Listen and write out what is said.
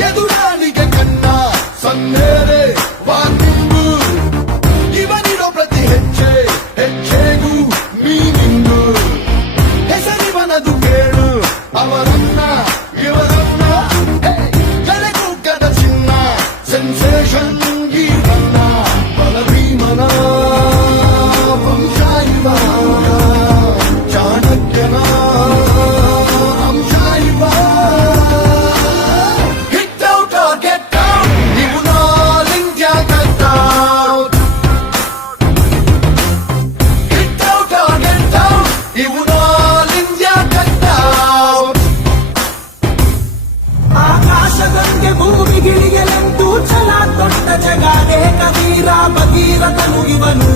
ಎದುರಾಳಿಗೆ ಕನ್ನ ಸನ್ನೇರೆ ಬಾಂಬು ಇವನಿರೋ ಪ್ರತಿ ಹೆಜ್ಜೆ ಹೆಜ್ಜೆಗೂ ಮೀನಿಂದು ಹೆಸರಿವನದು ಕೇಳು ಅವರನ್ನ ಇವರನ್ನ ಜಲಗುಗ್ಗದ ಚಿನ್ನ ಸೆನ್ಸೇಷನ್ ಗೀತನ್ನ ಬಲಭೀಮನ ವಂಶ ಇವ ಚಾಣಕ್ಯನ ಅಂಶ ಇವ hit out or get out ಇವು ನಾಲ್ India cut out hit out or get out ಇವು ನಾಲ್ ಇಂಡಿಯಾ ಕಟ್ ಔಟ್ ಆಕಾಶದಂತೆ ಭೂಮಿಗಿಳಿಯಲೆಂದು ಛಲ ತೊಟ್ಟ ಜಗಾನೇ ಕಬೀರ ಭಗೀರಥನು ಇವನು